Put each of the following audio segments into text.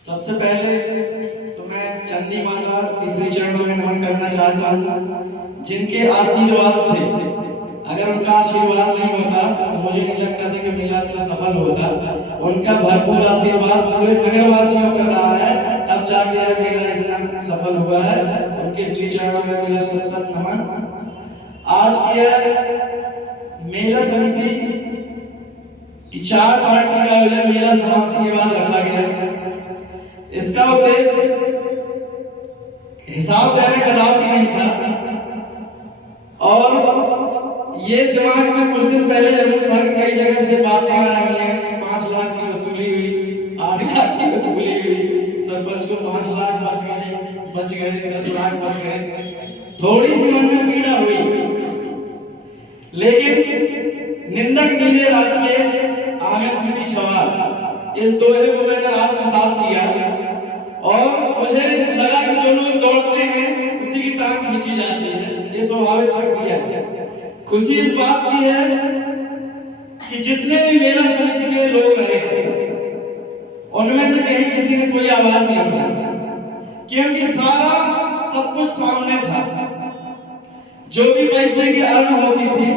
सबसे पहले तो मैं चंडी माता के श्री चरणों में नमन करना चाहता हूँ, जिनके आशीर्वाद से, अगर उनका आशीर्वाद नहीं होता तो मुझे नहीं लगता था कि मेला इतना सफल होता। उनका भरपूर आशीर्वाद पूरे नगरवासियों कर रहा है, तब जाके यह मेला इतना सफल हुआ है। उनके श्री चरणों में मेरा सत नमन। आज यह मेला समिति की 4 पार्टी का आयोजन मेला समाप्ति के बाद रखा गया। इसका उद्देश्य हिसाब देने का लाभ भी नहीं था, और ये दिमाग में कुछ दिन पहले जरूर था कि कई जगह से बातें आ रही हैं कि 5 लाख की वसूली हुई, 8 लाख की वसूली हुई, सरपंच को 5 लाख बच गए 10 लाख बच गए। थोड़ी सी मन में पीड़ा हुई, लेकिन निंदक नीले रात के आंगन टूटी छवार, इस दोहे को मैंने आत्मसात किया और मुझे लगा कि जो लोग दौड़ते हैं उसी की टांग खींची जाती है, ये स्वाभाविक प्रक्रिया है। खुशी इस बात की है कि जितने भी मेला समिति के लोग रहे उनमें से कहीं किसी ने कोई आवाज नहीं उठाई, क्योंकि सारा सब कुछ सामने था। जो भी पैसे की अर्न होती थी,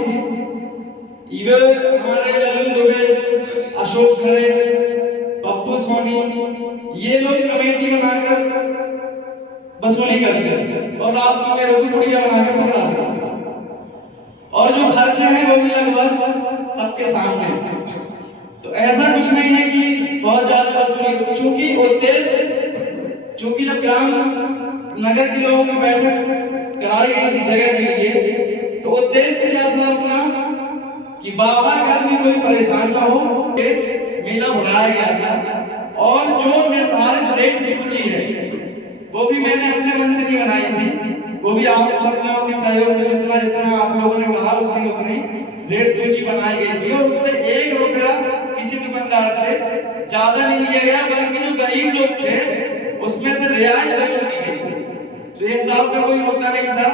हमारे लल्लू दुबे, अशोक खरे, पप्पू सोनी, ये लोग कमेटी बनाकर वसूली करते थे और रात को मेरे को बुढ़िया बनाकर पकड़ा देते, और जो खर्चे हैं वो भी लगभग सबके सामने। तो ऐसा कुछ नहीं है कि बहुत ज्यादा वसूली, चूंकि उद्देश्य, चूंकि जब ग्राम नगर के लोगों की बैठक कराई गई थी जगह के लिए, तो उद्देश्य क्या था अपना कि बाहर का भी कोई परेशान ना हो, मेला बुलाया गया था। और जो निर्धारित रेट सूची है वो भी मैंने अपने मन से नहीं बनाई थी, वो भी आप सब लोगों के सहयोग से जितना जितना आप लोगों ने कहा उतनी रेट सूची बनाई गई थी, और उससे 1 रुपया किसी दुकानदार से ज्यादा नहीं लिया गया, बल्कि जो गरीब लोग थे उसमें से रियायत जरूर की गई। तो ये हिसाब का कोई मुद्दा नहीं था।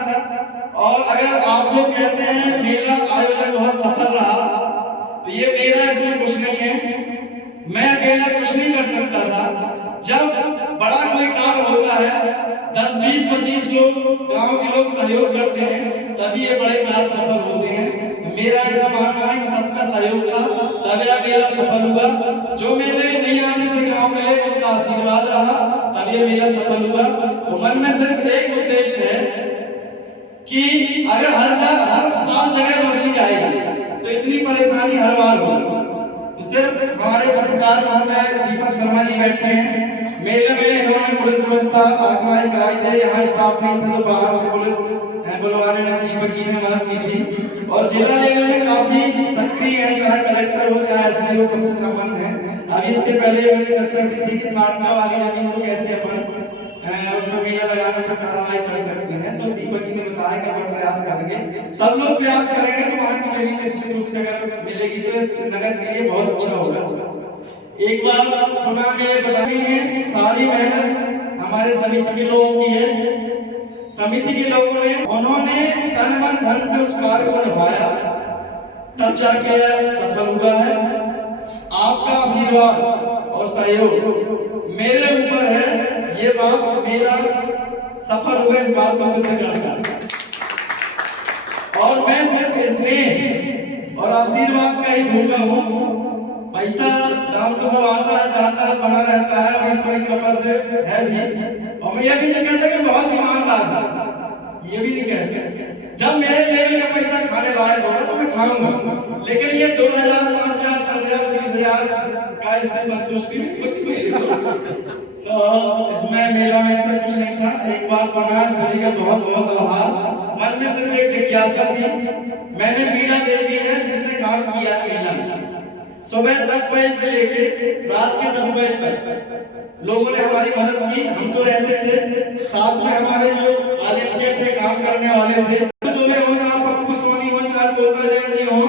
और अगर आप लोग कहते हैं मेला आयोजन बहुत सफल रहा, तो ये मेरा इसमें कुछ नहीं है, मैं अकेला कुछ नहीं कर सकता था। जब बड़ा कोई काम होता है, 10, 20, 25 लोग, गांव के लोग सहयोग करते हैं, तभी ये बड़े कार्य सफल होते हैं। मेरा ऐसा मानना है कि सबका सहयोग था, तब यह मेला सफल हुआ। जो मेले नहीं आने थे गांव के लोग, उनका आशीर्वाद रहा, तब ये मेला सफल हुआ। तो मन में सिर्फ एक उद्देश्य है कि अगर हर साल जगह बदली जाएगी तो इतनी परेशानी हर बार होगी। तो सिर्फ हमारे पत्रकार महोदय दीपक शर्मा जी बैठे हैं, मेले में इन्होंने पुलिस व्यवस्था आजमाई कराई थी, यहाँ स्टाफ नहीं था तो बाहर से पुलिस बुलवाने में दीपक जी ने मदद की थी। और जिला लेवल में काफी सक्रिय है, चाहे कलेक्टर हो चाहे एसपी हो, सबसे संबंध है। अभी इसके पहले मैंने चर्चा की थी कि 60 वाली जमीन को कैसे अपन उसमें मेला लगाने पर कार्रवाई कर सकते हैं। तो दीपक जी ने बताया कि अपन प्रयास करेंगे, सब लोग प्रयास करेंगे तो वहाँ की जमीन निश्चित रूप से अगर मिलेगी तो नगर के लिए बहुत अच्छा होगा। एक बार पुनः में बतानी है, सारी मेहनत हमारे समिति के लोगों की है। समिति के लोगों ने, उन्होंने तन मन धन से उस कार्य को निभाया, तब जाके सफल हुआ है। आपका आशीर्वाद और सहयोग मेरे ऊपर है, ये बात मेरा सफल हुआ इस बात को सिद्ध करता है। और मैं सिर्फ स्नेह और आशीर्वाद का ही भूखा हूँ। पैसा राम तो सब आता है जाता है, बना रहता है, और ईश्वर की कृपा से है भी। और मैं ये भी नहीं कहता कि बहुत ईमानदार है, ये भी नहीं कहता। जब मेरे लेवल का पैसा खाने लायक होगा तो मैं खाऊंगा, लेकिन ये 2000, 5000, 10,000, 20,000 का इससे संतुष्टि तो इसमें मेला में ऐसा कुछ नहीं था। एक बार पुनः सभी का बहुत बहुत आभार। मन में सिर्फ एक जिज्ञासा थी, मैंने पीड़ा देखी है जिसने काम किया है मेला में। सुबह 10 बजे से लेके रात के 10 बजे तक लोगों ने हमारी मदद की। हम तो रहते थे, साथ में हमारे जो वॉलंटियर थे, काम करने वाले थे, तुम्हें हो चाहे पप्पू सोनी हो चाहे तोता जयंती हो,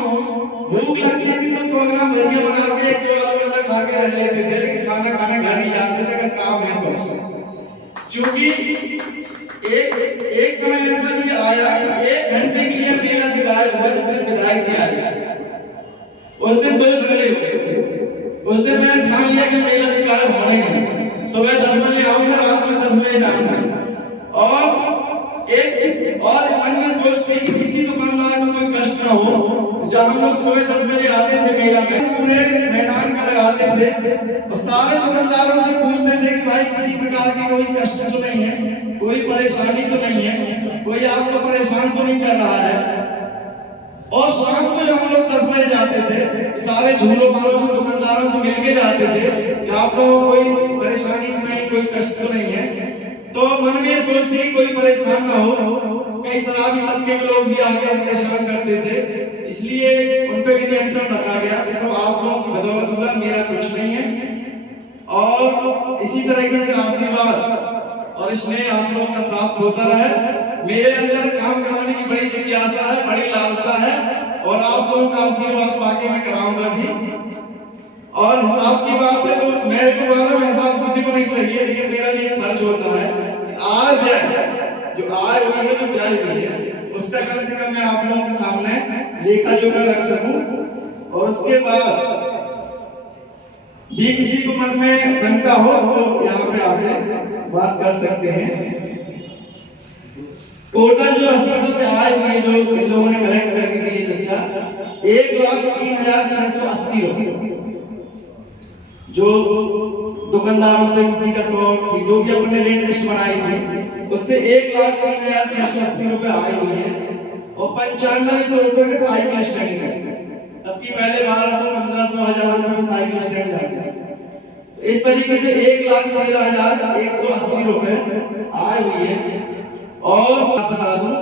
भूख लगती थी तो 100 ग्राम भजिया बना के 1-2 आलू बंदा खा के रह लेते थे, लेकिन खाना खाने घर नहीं जाते थे, अगर काम है तो। चूंकि एक समय ऐसा भी आया कि 1 घंटे के लिए मेला से गायब हुआ, जिस दिन विधायक जी आए उस दिन 2 झगड़े हुए। उस दिन मैंने ठान लिया कि मेला से गायब होने नहीं, सुबह 10 बजे आऊंगा, रात में 10 बजे जाऊंगा। और एक और मन में सोच थी कि किसी दुकानदार को कोई कष्ट ना हो। जब हम लोग सुबह 10 बजे आते थे मेला में, पूरे मैदान का लगाते थे और सारे दुकानदारों से पूछते थे कि भाई किसी प्रकार की कोई कष्ट तो नहीं है, कोई परेशानी तो नहीं है, कोई आपको परेशान तो नहीं कर रहा है। और शाम को जब हम लोग 10 बजे जाते थे, सारे झूलों वालों से दुकानदारों से मिलके जाते थे कि आप लोगों को कोई परेशानी तो नहीं, कोई कष्ट तो नहीं है। तो मन में सोच थी कोई परेशान ना हो। कई शराबी तबके के लोग भी आके परेशान करते थे, इसलिए उन पे भी नियंत्रण रखा गया कि सब आप लोगों की बदौलत हुआ, मेरा कुछ नहीं है। और इसी तरीके से आशीर्वाद और स्नेह आप लोगों का प्राप्त होता रहे। मेरे अंदर काम करने की बड़ी जिज्ञासा है, बड़ी लालसा है और आप लोगों का आशीर्वाद पाके मैं कराऊंगा भी। और हिसाब की बात है तो मेरे को मालूम हिसाब किसी को नहीं चाहिए, लेकिन मेरा भी फर्ज होता है आज जो आय हुई है, जो व्यय हुई है, उसका कम से कम मैं आप लोगों के सामने लेखा जोखा रख सकूं। और उसके बाद भी किसी को मन में शंका हो तो यहाँ पे आके बात कर सकते हैं। टोटल जो रसीदों से आय हुई है, जो इन लोगों ने कलेक्ट करके दी है चर्चा, 1,03,680 रुपये। जो दुकानदारों से किसी का 100 जो भी अपने रेट लिस्ट बनाई थी, उससे 1,03,680 रुपये आय हुई है। और 9500 रुपये के साइकिल स्टैंड है, जबकि पहले 1200, 1500, 1000 रुपये के साइकिल स्टैंड जाते थे। इस तरीके से 1,13,180 रुपये आय हुई है। और बता दूं